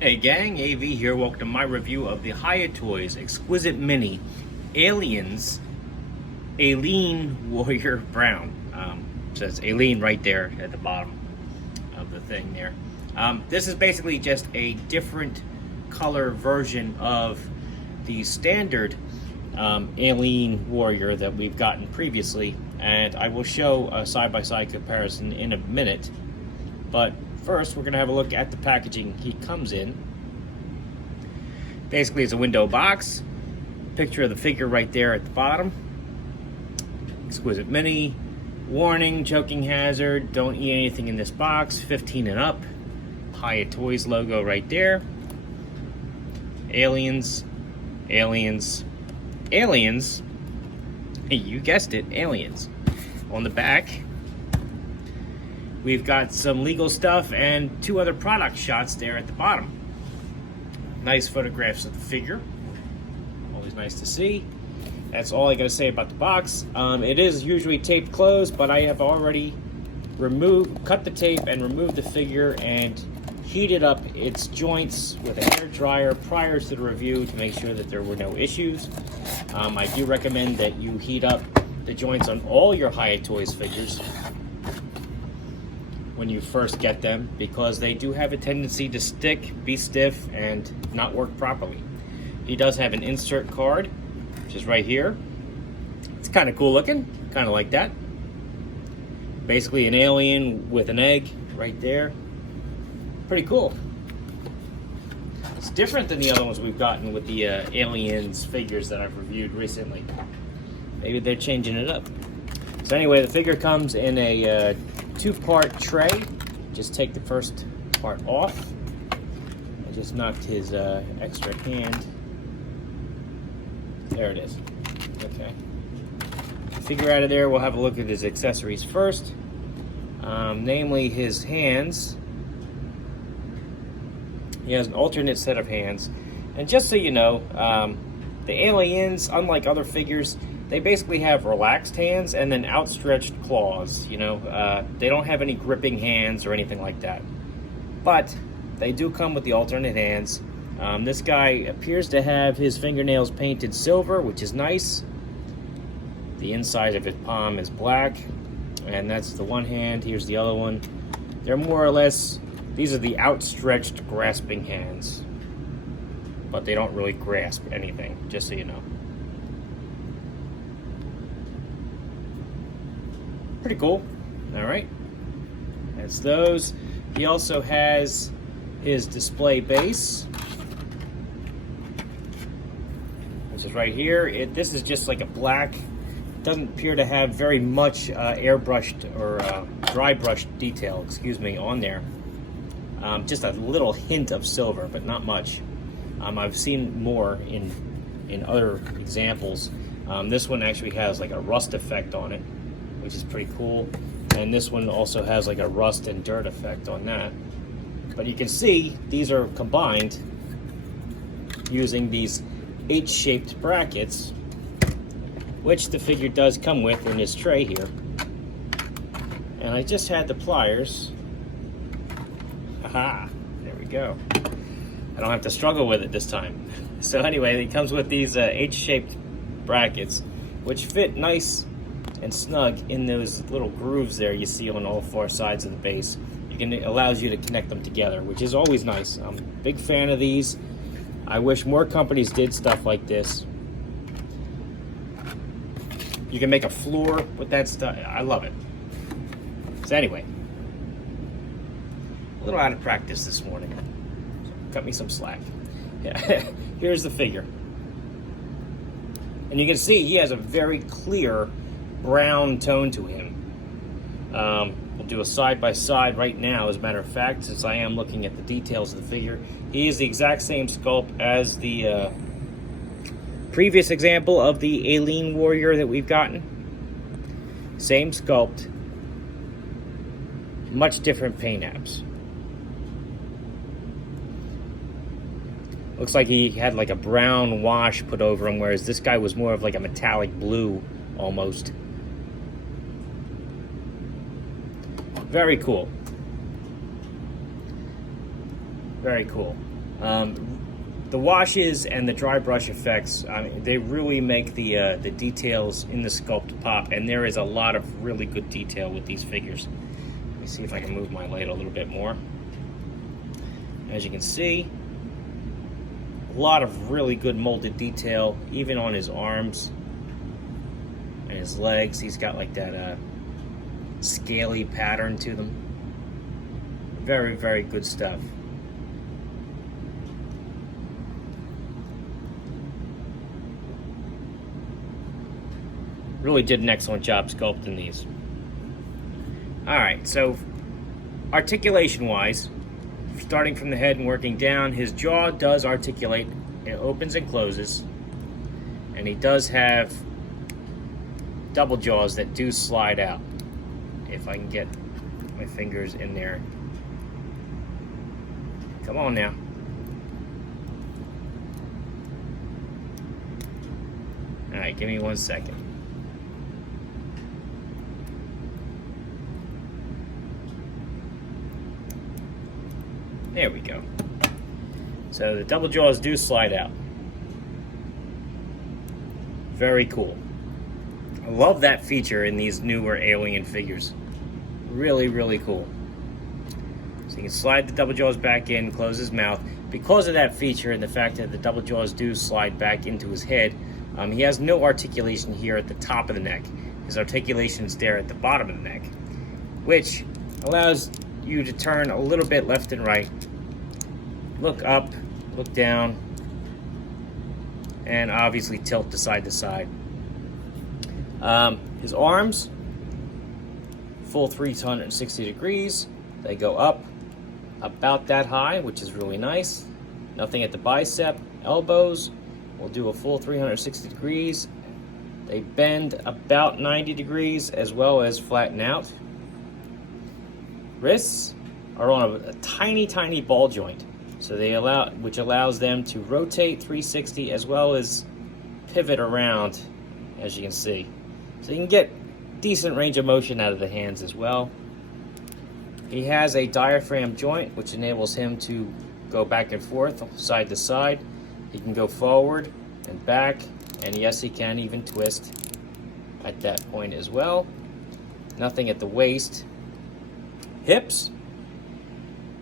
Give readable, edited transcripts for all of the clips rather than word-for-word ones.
Hey gang, AV here. Welcome to my review of the Hiya Toys Exquisite Mini Aliens Aline Warrior Brown. Says Aline right there at the bottom of the thing there. This is basically just a different color version of the standard Aline Warrior that we've gotten previously, and I will show a side-by-side comparison in a minute. But first, we're going to have a look at the packaging he comes in. Basically, it's a window box. Picture of the figure right there at the bottom. Exquisite Mini. Warning, choking hazard. Don't eat anything in this box. 15 and up. Hiya Toys logo right there. Aliens. Aliens. Aliens. You guessed it, aliens. On the back, we've got some legal stuff and two other product shots there at the bottom. Nice photographs of the figure. Always nice to see. That's all I gotta say about the box. It is usually taped closed, but I have already cut the tape and removed the figure and heated up its joints with a hair dryer prior to the review to make sure that there were no issues. I do recommend that you heat up the joints on all your Hiya Toys figures when you first get them, because they do have a tendency to stick, be stiff, and not work properly. He does have an insert card, which is right here. It's kind of cool looking, kind of like that. Basically an alien with an egg right there. Pretty cool. It's different than the other ones we've gotten with the aliens figures that I've reviewed recently. Maybe they're changing it up. So anyway, the figure comes in a two-part tray. Just take the first part off. I just knocked his extra hand. There it is. Okay. Figure out of there. We'll have a look at his accessories first. Namely his hands. He has an alternate set of hands. And just so you know, the aliens, unlike other figures, they basically have relaxed hands and then outstretched claws. You know, they don't have any gripping hands or anything like that. But they do come with the alternate hands. This guy appears to have his fingernails painted silver, which is nice. The inside of his palm is black, and that's the one hand. Here's the other one. They're more or less, these are the outstretched grasping hands. But they don't really grasp anything, just so you know. Pretty cool. All right. That's those. He also has his display base, which is right here. This is just like a black. Doesn't appear to have very much airbrushed or dry brushed detail, on there. Just a little hint of silver, but not much. I've seen more in other examples. This one actually has like a rust effect on it, which is pretty cool. And this one also has like a rust and dirt effect on that. But you can see these are combined using these H-shaped brackets, which the figure does come with in his tray here. And I just had the pliers. Aha, there we go. I don't have to struggle with it this time. So anyway, it comes with these H-shaped brackets, which fit nice and snug in those little grooves there you see on all four sides of the base. It allows you to connect them together, which is always nice. I'm a big fan of these. I wish more companies did stuff like this. You can make a floor with that stuff. I love it. So anyway, a little out of practice this morning. Cut me some slack. Yeah. Here's the figure. And you can see he has a very clear brown tone to him. We'll do a side-by-side right now, as a matter of fact, since I am looking at the details of the figure. He is the exact same sculpt as the previous example of the Aline Warrior that we've gotten. Same sculpt. Much different paint apps. Looks like he had like a brown wash put over him, whereas this guy was more of like a metallic blue almost. Very cool. Very cool. The washes and the dry brush effects, they really make the details in the sculpt pop, and there is a lot of really good detail with these figures. Let me see if I can move my light a little bit more. As you can see, a lot of really good molded detail, even on his arms and his legs. He's got like that scaly pattern to them. Very, very good stuff. Really did an excellent job sculpting these. Alright, so articulation-wise, starting from the head and working down, his jaw does articulate. It opens and closes. And he does have double jaws that do slide out. If I can get my fingers in there. Come on now. Alright, give me 1 second. There we go. So the double jaws do slide out. Very cool. I love that feature in these newer Alien figures. Really, really cool. So you can slide the double jaws back in, close his mouth. Because of that feature and the fact that the double jaws do slide back into his head, he has no articulation here at the top of the neck. His articulation is there at the bottom of the neck, which allows you to turn a little bit left and right, look up, look down, and obviously tilt to side to side. His arms, full 360 degrees. They go up about that high, which is really nice. Nothing at the bicep. Elbows will do a full 360 degrees. They bend about 90 degrees as well as flatten out. Wrists are on a tiny, tiny ball joint, so which allows them to rotate 360 as well as pivot around, as you can see. So you can get decent range of motion out of the hands as well. He has a diaphragm joint, which enables him to go back and forth, side to side. He can go forward and back, and yes, he can even twist at that point as well. Nothing at the waist. Hips.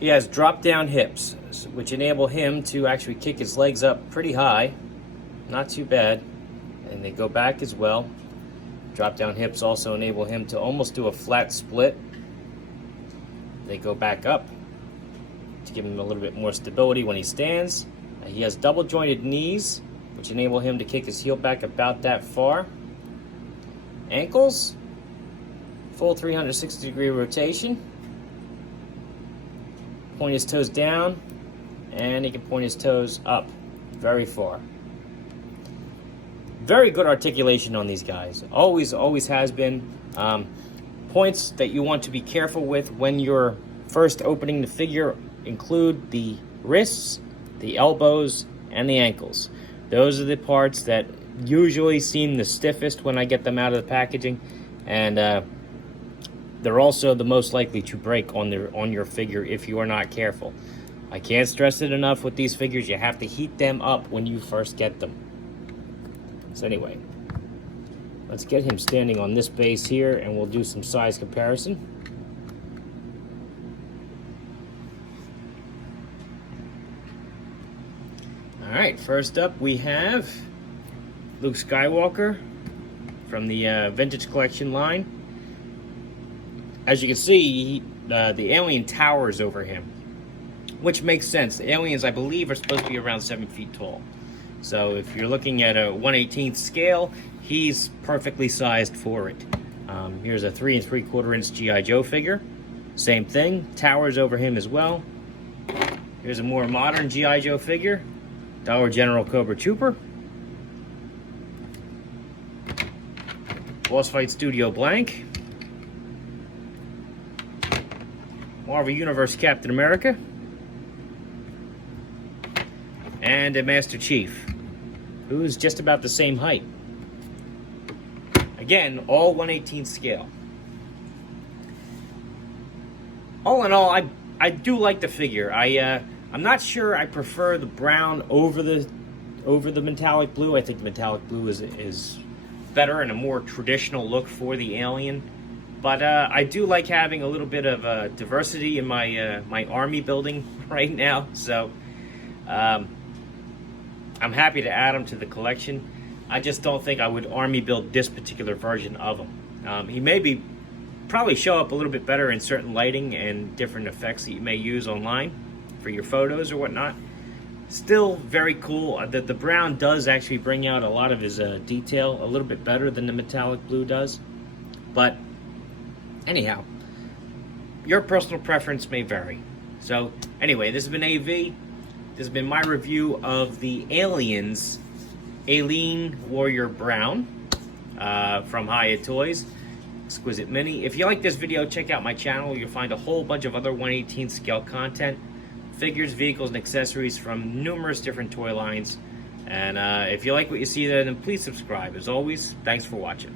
He has drop-down hips, which enable him to actually kick his legs up pretty high. Not too bad. And they go back as well. Drop-down hips also enable him to almost do a flat split. They go back up to give him a little bit more stability when he stands. He has double-jointed knees, which enable him to kick his heel back about that far. Ankles, full 360-degree rotation. Point his toes down, and he can point his toes up very far. Very good articulation on these guys. Always has been. Points that you want to be careful with when you're first opening the figure include the wrists, the elbows, and the ankles. Those are the parts that usually seem the stiffest when I get them out of the packaging, and they're also the most likely to break on your figure if you are not careful. I can't stress it enough with these figures. You have to heat them up when you first get them. So anyway, let's get him standing on this base here, and we'll do some size comparison. All right, first up we have Luke Skywalker from the Vintage Collection line. As you can see, the alien towers over him, which makes sense. The aliens, I believe, are supposed to be around 7 feet tall. So if you're looking at a 1/18 scale, he's perfectly sized for it. Here's a 3 3/4 inch G.I. Joe figure. Same thing, towers over him as well. Here's a more modern G.I. Joe figure, Dollar General Cobra Trooper. Boss Fight Studio Blank. Marvel Universe Captain America. And a Master Chief, who's just about the same height. Again, all 1/18 scale. All in all, I do like the figure. I'm I'm not sure I prefer the brown over the metallic blue. I think the metallic blue is better and a more traditional look for the alien. But I do like having a little bit of diversity in my my army building right now. So I'm happy to add him to the collection. I just don't think I would army build this particular version of him. He may probably show up a little bit better in certain lighting and different effects that you may use online for your photos or whatnot. Still very cool. The brown does actually bring out a lot of his detail a little bit better than the metallic blue does. But anyhow, your personal preference may vary. So anyway, this has been AV. This has been my review of the Aliens Aline Warrior Brown from Hiya Toys. Exquisite Mini. If you like this video, check out my channel. You'll find a whole bunch of other 1/18 scale content, figures, vehicles, and accessories from numerous different toy lines. And if you like what you see there, then please subscribe. As always, thanks for watching.